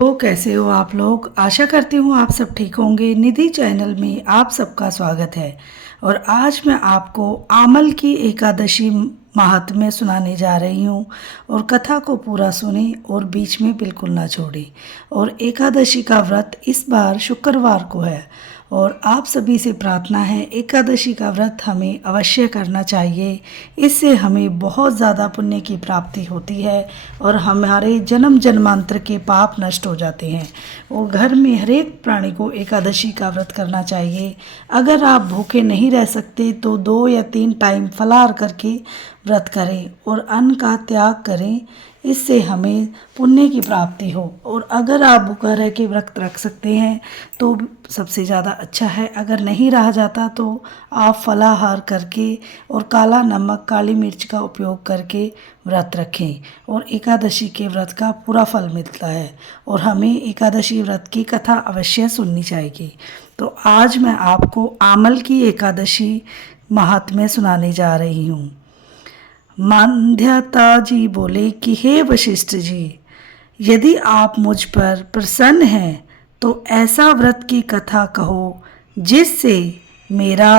तो कैसे हो आप लोग। आशा करती हूँ आप सब ठीक होंगे। निधि चैनल में आप सबका स्वागत है। और आज मैं आपको आमल की एकादशी महात्म्य सुनाने जा रही हूँ। और कथा को पूरा सुने और बीच में बिल्कुल ना छोड़े। और एकादशी का व्रत इस बार शुक्रवार को है और आप सभी से प्रार्थना है एकादशी का व्रत हमें अवश्य करना चाहिए। इससे हमें बहुत ज़्यादा पुण्य की प्राप्ति होती है और हमारे जन्म जन्मांतर के पाप नष्ट हो जाते हैं। और घर में हर एक प्राणी को एकादशी का व्रत करना चाहिए। अगर आप भूखे नहीं रह सकते तो 2 या 3 टाइम फलाहार करके व्रत करें और अन्न का त्याग करें। इससे हमें पुण्य की प्राप्ति हो। और अगर आप भूखा रह के व्रत रख सकते हैं तो सबसे ज़्यादा अच्छा है। अगर नहीं रहा जाता तो आप फलाहार करके और काला नमक काली मिर्च का उपयोग करके व्रत रखें और एकादशी के व्रत का पूरा फल मिलता है। और हमें एकादशी व्रत की कथा अवश्य सुननी चाहिए। तो आज मैं आपको आमल की एकादशी महात्म्य सुनाने जा रही हूँ। मांधाता जी बोले कि हे वशिष्ठ जी, यदि आप मुझ पर प्रसन्न हैं तो ऐसा व्रत की कथा कहो जिससे मेरा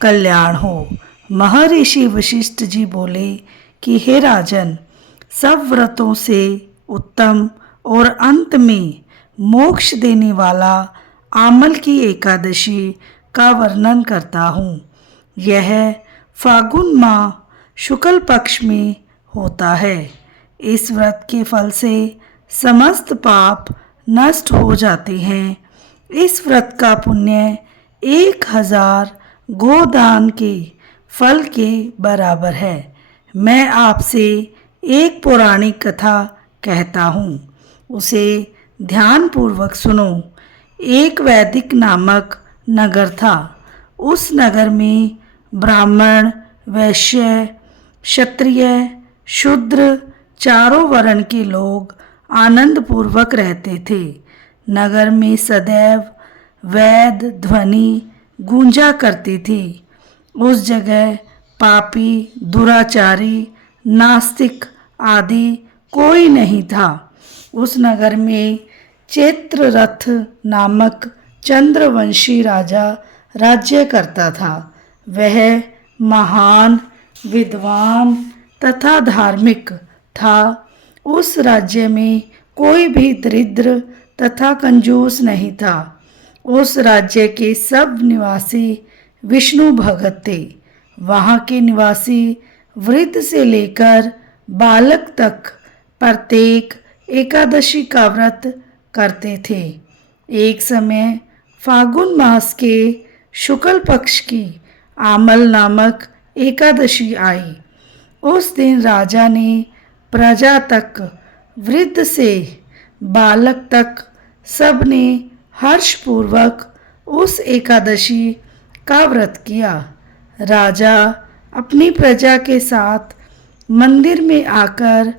कल्याण हो। महर्षि वशिष्ठ जी बोले कि हे राजन, सब व्रतों से उत्तम और अंत में मोक्ष देने वाला आमल की एकादशी का वर्णन करता हूँ। यह फागुन माह शुक्ल पक्ष में होता है। इस व्रत के फल से समस्त पाप नष्ट हो जाते हैं। इस व्रत का पुण्य 1000 गोदान के फल के बराबर है। मैं आपसे एक पौराणिक कथा कहता हूँ, उसे ध्यानपूर्वक सुनो। एक वैदिक नामक नगर था। उस नगर में ब्राह्मण, वैश्य, क्षत्रिय, शूद्र चारों वर्ण के लोग आनंद पूर्वक रहते थे। नगर में सदैव वेद ध्वनि गूंजा करती थी। उस जगह पापी, दुराचारी, नास्तिक आदि कोई नहीं था। उस नगर में चैत्ररथ नामक चंद्रवंशी राजा राज्य करता था। वह महान विद्वान तथा धार्मिक था। उस राज्य में कोई भी दरिद्र तथा कंजूस नहीं था। उस राज्य के सब निवासी विष्णु भगत थे। वहाँ के निवासी वृद्ध से लेकर बालक तक प्रत्येक एकादशी का व्रत करते थे। एक समय फागुन मास के शुक्ल पक्ष की आमल नामक एकादशी आई। उस दिन राजा ने प्रजा तक, वृद्ध से बालक तक, सब ने हर्षपूर्वक उस एकादशी का व्रत किया। राजा अपनी प्रजा के साथ मंदिर में आकर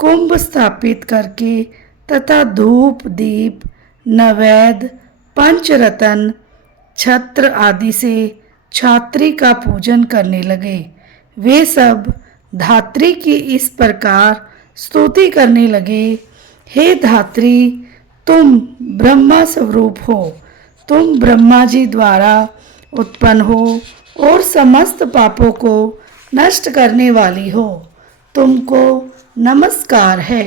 कुंभ स्थापित करके तथा धूप दीप नैवेद्य पंचरत्न छत्र आदि से छात्री का पूजन करने लगे। वे सब धात्री की इस प्रकार स्तुति करने लगे, हे धात्री, तुम ब्रह्मा स्वरूप हो। तुम ब्रह्मा जी द्वारा उत्पन्न हो और समस्त पापों को नष्ट करने वाली हो। तुमको नमस्कार है।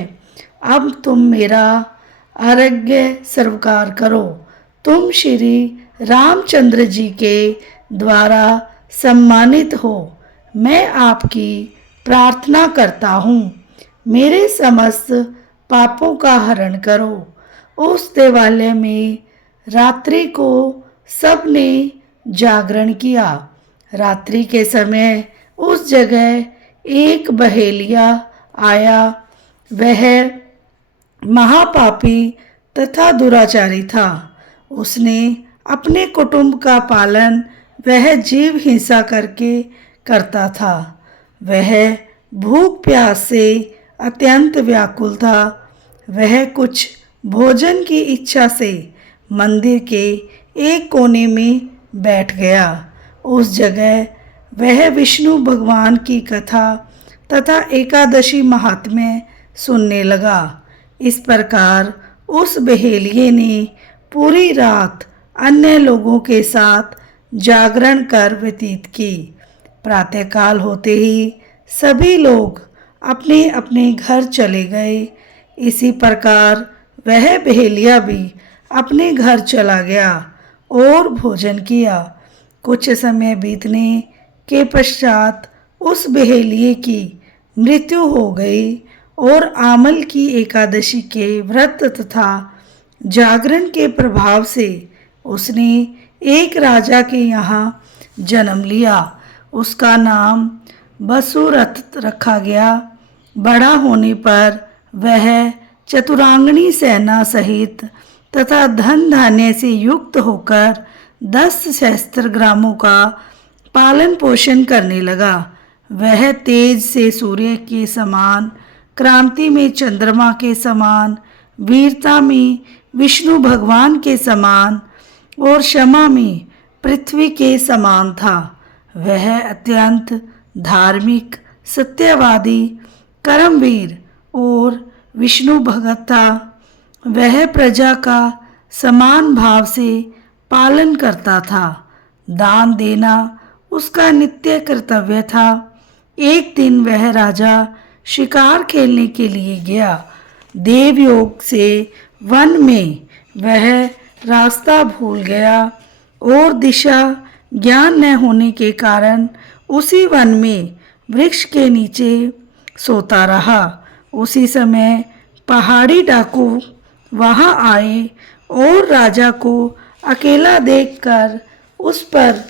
अब तुम मेरा आरोग्य स्वीकार करो। तुम श्री रामचंद्र जी के द्वारा सम्मानित हो। मैं आपकी प्रार्थना करता हूँ, मेरे समस्त पापों का हरण करो। उस देवालय में रात्रि को सबने जागरण किया। रात्रि के समय उस जगह एक बहेलिया आया। वह महापापी तथा दुराचारी था। उसने अपने कुटुंब का पालन वह जीव हिंसा करके करता था। वह भूख प्यास से अत्यंत व्याकुल था। वह कुछ भोजन की इच्छा से मंदिर के एक कोने में बैठ गया। उस जगह वह विष्णु भगवान की कथा तथा एकादशी महात्म्य सुनने लगा। इस प्रकार उस बहेलिये ने पूरी रात अन्य लोगों के साथ जागरण कर व्यतीत की। प्रातःकाल होते ही सभी लोग अपने अपने घर चले गए। इसी प्रकार वह बहेलिया भी अपने घर चला गया और भोजन किया। कुछ समय बीतने के पश्चात उस बहेलिये की मृत्यु हो गई और आमल की एकादशी के व्रत तथा जागरण के प्रभाव से उसने एक राजा के यहाँ जन्म लिया। उसका नाम बसुरथ रखा गया। बड़ा होने पर वह चतुरांगनी सेना सहित तथा धन धान्य से युक्त होकर 10 सहस्त्र ग्रामों का पालन पोषण करने लगा। वह तेज से सूर्य के समान, क्रांति में चंद्रमा के समान, वीरता में विष्णु भगवान के समान और क्षमा में पृथ्वी के समान था। वह अत्यंत धार्मिक, सत्यवादी, कर्मवीर और विष्णु भगत था। वह प्रजा का समान भाव से पालन करता था। दान देना उसका नित्य कर्तव्य था। एक दिन वह राजा शिकार खेलने के लिए गया। देवयोग से वन में वह रास्ता भूल गया और दिशा ज्ञान न होने के कारण उसी वन में वृक्ष के नीचे सोता रहा। उसी समय पहाड़ी डाकू वहां आए और राजा को अकेला देखकर उस पर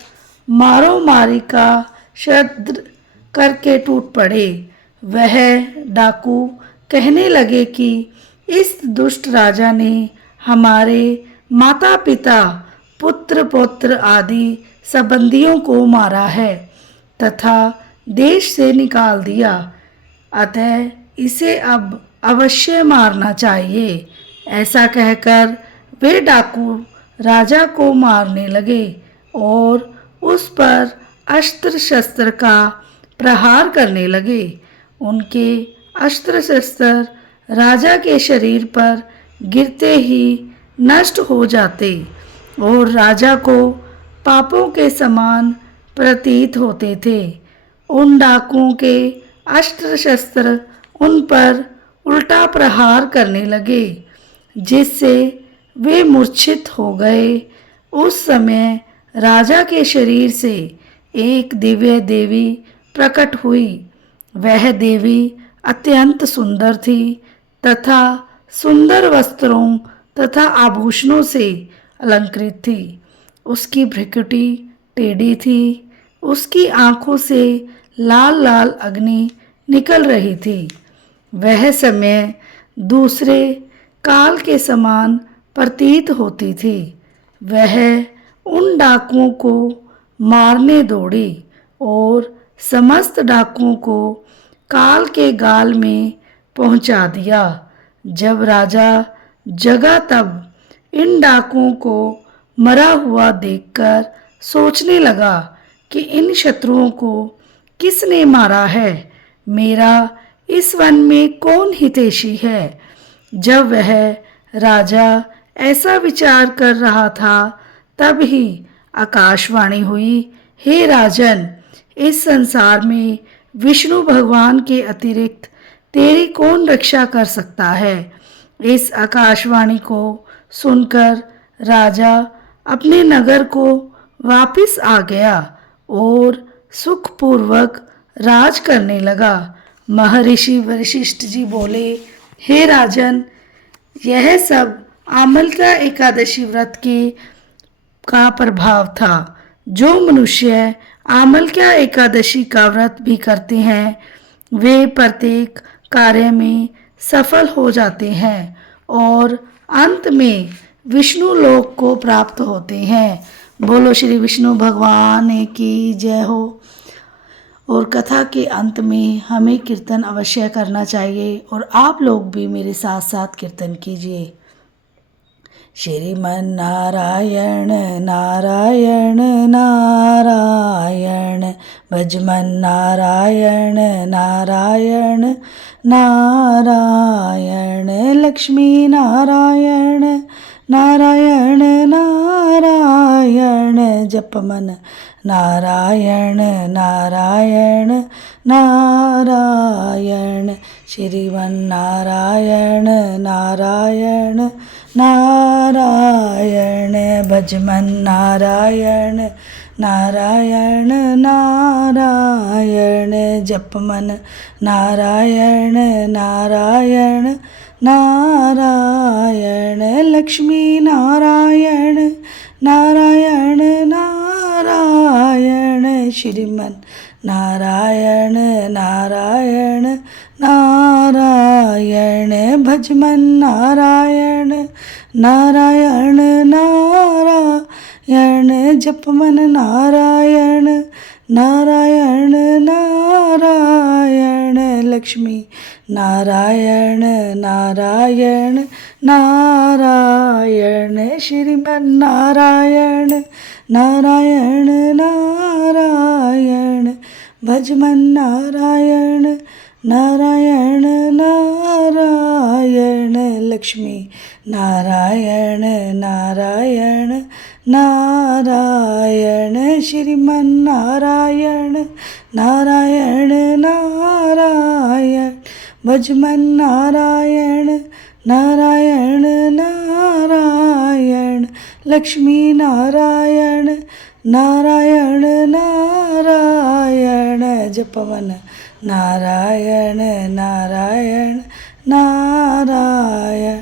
मारो मारी का शब्द करके टूट पड़े। वह डाकू कहने लगे कि इस दुष्ट राजा ने हमारे माता पिता, पुत्र पौत्र आदि संबंधियों को मारा है तथा देश से निकाल दिया। अतः इसे अब अवश्य मारना चाहिए। ऐसा कहकर वे डाकू राजा को मारने लगे और उस पर अस्त्र शस्त्र का प्रहार करने लगे। उनके अस्त्र शस्त्र राजा के शरीर पर गिरते ही नष्ट हो जाते और राजा को पापों के समान प्रतीत होते थे। उन डाकुओं के अस्त्र शस्त्र उन पर उल्टा प्रहार करने लगे, जिससे वे मूर्छित हो गए। उस समय राजा के शरीर से एक दिव्य देवी प्रकट हुई। वह देवी अत्यंत सुंदर थी तथा सुंदर वस्त्रों तथा आभूषणों से अलंकृत थी। उसकी भ्रुकुटी टेढ़ी थी। उसकी आंखों से लाल लाल अग्नि निकल रही थी। वह समय दूसरे काल के समान प्रतीत होती थी। वह उन डाकुओं को मारने दौड़ी और समस्त डाकुओं को काल के गाल में पहुंचा दिया। जब राजा जगा तब इन डाकुओं को मरा हुआ देखकर सोचने लगा कि इन शत्रुओं को किसने मारा है, मेरा इस वन में कौन हितैषी है। जब वह राजा ऐसा विचार कर रहा था तब ही आकाशवाणी हुई, हे राजन, इस संसार में विष्णु भगवान के अतिरिक्त तेरी कौन रक्षा कर सकता है। इस आकाशवाणी को सुनकर राजा अपने नगर को वापस आ गया और सुखपूर्वक राज करने लगा। महर्षि वशिष्ठ जी बोले, हे राजन, यह सब आमलता एकादशी व्रत का प्रभाव था। जो मनुष्य आमलक्या एकादशी का व्रत भी करते हैं वे प्रत्येक कार्य में सफल हो जाते हैं और अंत में विष्णु लोक को प्राप्त होते हैं। बोलो श्री विष्णु भगवान की जय हो। और कथा के अंत में हमें कीर्तन अवश्य करना चाहिए और आप लोग भी मेरे साथ साथ कीर्तन कीजिए। श्रीमन नारायण नारायण नारायण भजमन नारायण नारायण नारायण लक्ष्मी नारायण नारायण नारायण जपमन नारायण नारायण नारायण श्रीमन नारायण नारायण नारायण भजमन नारायण नारायण नारायण जपमन नारायण नारायण नारायण लक्ष्मी नारायण नारायण नारायण श्रीमन नारायण नारायण नारायण भजमन नारायण नारायण नारायण जपमन नारायण नारायण नारायण लक्ष्मी नारायण नारायण नारायण श्रीमन नारायण नारायण नारायण भजमन नारायण नारायण नारायण लक्ष्मी नारायण नारायण नारायण श्रीमन नारायण नारायण नारायण भजमन नारायण नारायण नारायण लक्ष्मी नारायण नारायण नारायण जपवन नारायण नारायण नारायण।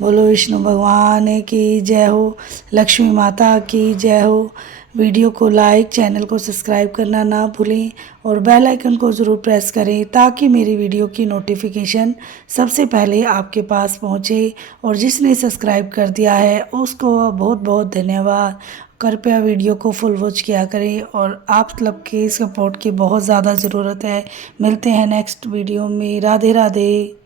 बोलो विष्णु भगवान की जय हो, लक्ष्मी माता की जय हो। वीडियो को लाइक, चैनल को सब्सक्राइब करना ना भूलें और बेल आइकन को ज़रूर प्रेस करें ताकि मेरी वीडियो की नोटिफिकेशन सबसे पहले आपके पास पहुंचे। और जिसने सब्सक्राइब कर दिया है उसको बहुत बहुत धन्यवाद। कृपया वीडियो को फुल वॉच किया करें और आप लोग के सपोर्ट की बहुत ज़्यादा ज़रूरत है। मिलते हैं नेक्स्ट वीडियो में। राधे राधे।